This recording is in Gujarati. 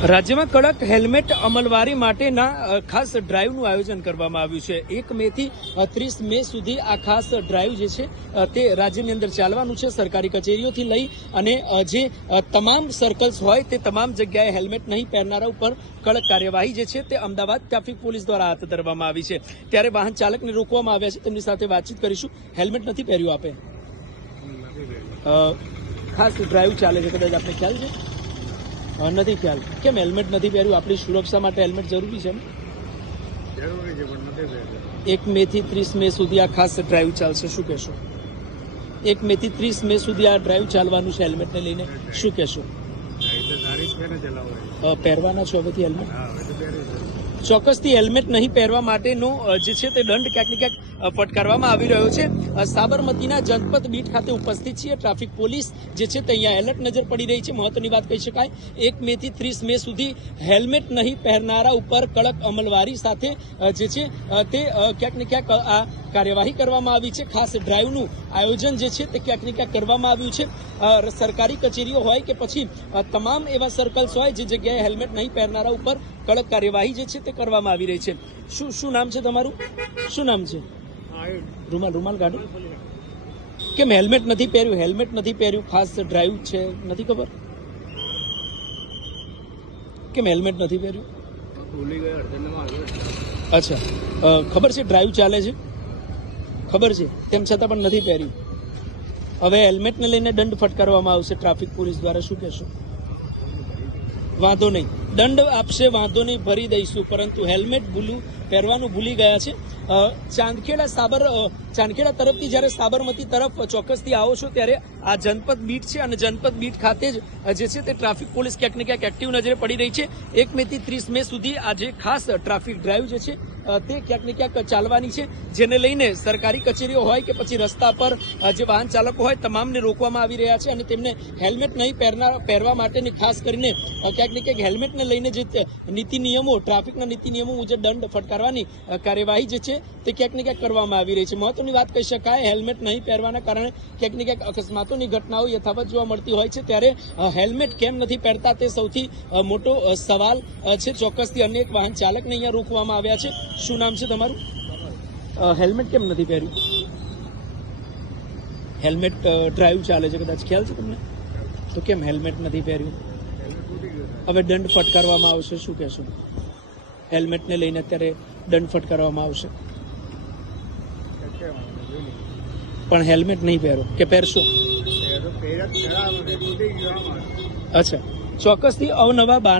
राज्य में कड़क हेल्मेट अमलवारी माटेना खास ड्राइवનું આયોજન કરવામાં આવ્યું છે। 1 મે થી 30 મે સુધી આ ખાસ ડ્રાઈવ જે છે તે રાજ્યની અંદર ચાલવાનું છે। સરકારી કચેરીઓથી લઈ અને જે તમામ સર્કલ્સ હોય તે તમામ જગ્યાએ હેલ્મેટ નહીં પહેરનારા ઉપર કડક કાર્યવાહી જે છે તે અમદાવાદ ટ્રાફિક પોલીસ દ્વારા હાથ ધરવામાં આવી છે। ત્યારે વાહન ચાલકને રોકવામાં આવ્યા છે, તેમની સાથે વાતચીત કરીશું। હેલ્મેટ નથી પહેર્યું આપે? ખાસ ડ્રાઈવ ચાલે છે, કદાચ આપને ખ્યાલ છે? નથી ખ્યાલ। કેમ હેલ્મેટ નથી પહેર્યું? આપણી સુરક્ષા માટે હેલ્મેટ જરૂરી છે? જરૂરી છે પણ નથી પહેર્યું। 1 મે થી 30 મે સુધી આ ખાસ ડ્રાઈવ ચાલશે, શું કહેશો? 1 મે થી 30 મે સુધી આ ડ્રાઈવ ચાલવાનું છે હેલ્મેટને લઈને, શું કહેશો? પહેરવાના છો હવેથી હેલ્મેટ? ચોક્કસથી હેલ્મેટ નહીં પહેરવા માટેનો જે છે તે દંડ ક્યાંક ને ક્યાંક ફટકારવામાં આવી રહ્યો છે। સાબરમતીના જનપથ બીટ ખાતે ઉપસ્થિત છીએ। ટ્રાફિક પોલીસ જે છે તે અહીંયા એલર્ટ નજર પડી રહી છે। મહત્વની વાત કહી શકાય, 1 મે થી 30 મે સુધી હેલ્મેટ નહીં પહેરનારા ઉપર કડક અમલવારી સાથે જે છે તે ક્યાંક ને ક્યાંક આ કાર્યવાહી કરવામાં આવી છે। ખાસ ડ્રાઈવનું આયોજન જે છે તે ક્યાંક ને ક્યાંક કરવામાં આવ્યું છે। સરકારી કચેરીઓ હોય કે પછી તમામ એવા સર્કલ્સ હોય જે જગ્યાએ હેલ્મેટ નહીં પહેરનારા ઉપર કડક કાર્યવાહી જે છે તે કરવામાં આવી રહી છે। શું નામ છે તમારું? શું નામ છે? રૂમાલ કાઢો। કેમ હેલ્મેટ નથી પહેર્યું? હેલ્મેટ નથી પહેર્યું, ખાસ ડ્રાઈવ છે, નથી ખબર? કેમ હેલ્મેટ નથી પહેર્યું? અચ્છા, ખબર છે ડ્રાઈવ ચાલે છે, ખબર છે, તેમ છતાં પણ નથી પહેર્યું। હવે હેલ્મેટને લઈને દંડ ફટકારવામાં આવશે ટ્રાફિક પોલીસ દ્વારા, શું કહેશો? વાંધો નહીં, દંડ આપશે, વાંધો નહીં, ભરી દઈશું, પરંતુ હેલ્મેટ પહેરવાનું ભૂલી ગયા છે। ચાંદખેડા તરફથી જ્યારે સાબરમતી તરફ ચોક્કસથી આવો છો ત્યારે આ જનપથ બીટ છે અને જનપથ બીટ ખાતે જ જે છે તે ટ્રાફિક પોલીસ ક્યાંક ને ક્યાંક એક્ટિવ નજરે પડી રહી છે। 1 મે થી 30 મે સુધી આ જે ખાસ ટ્રાફિક ડ્રાઈવ જે છે તે ક્યાંક ને ક્યાંક ચાલવાની છે, જેને લઈને સરકારી કચેરીઓ હોય કે પછી રસ્તા પર જે વાહન ચાલકો હોય તમામને રોકવામાં આવી રહ્યા છે અને તેમને હેલ્મેટ નહીં પહેરવા માટેની ખાસ કરીને ક્યાંક ને ક્યાંક હેલ્મેટને લઈને જે નીતિ નિયમો, ટ્રાફિકના નીતિ નિયમો મુજબ દંડ ફટકારવાની કાર્યવાહી જે છે તે ક્યાંક ને ક્યાંક કરવામાં આવી રહી છે। મહત્વની વાત કહી શકાય, હેલ્મેટ નહીં પહેરવાના કારણે ક્યાંક ને ક્યાંક અકસ્માતોની ઘટનાઓ યથાવત જોવા મળતી હોય છે, ત્યારે હેલ્મેટ કેમ નથી પહેરતા તે સૌથી મોટો સવાલ છે। ચોક્કસથી અનેક વાહન ચાલકને અહીંયા રોકવામાં આવ્યા છે। શું નામ છે તમારું? હેલ્મેટ કેમ નથી પહેર્યું? હેલ્મેટ ડ્રાઈવ ચાલે છે, કદાચ ખ્યાલ છે તમને? તો કેમ હેલ્મેટ નથી પહેર્યું? હવે દંડ ફટકારવામાં આવશે, શું કહેશો? હેલ્મેટને લઈને અત્યારે દંડ ફટકારવામાં આવશે, પણ હેલ્મેટ નહીં પહેરો કે પહેરશો? અચ્છા, ચોક્કસથી અવનવા બહાના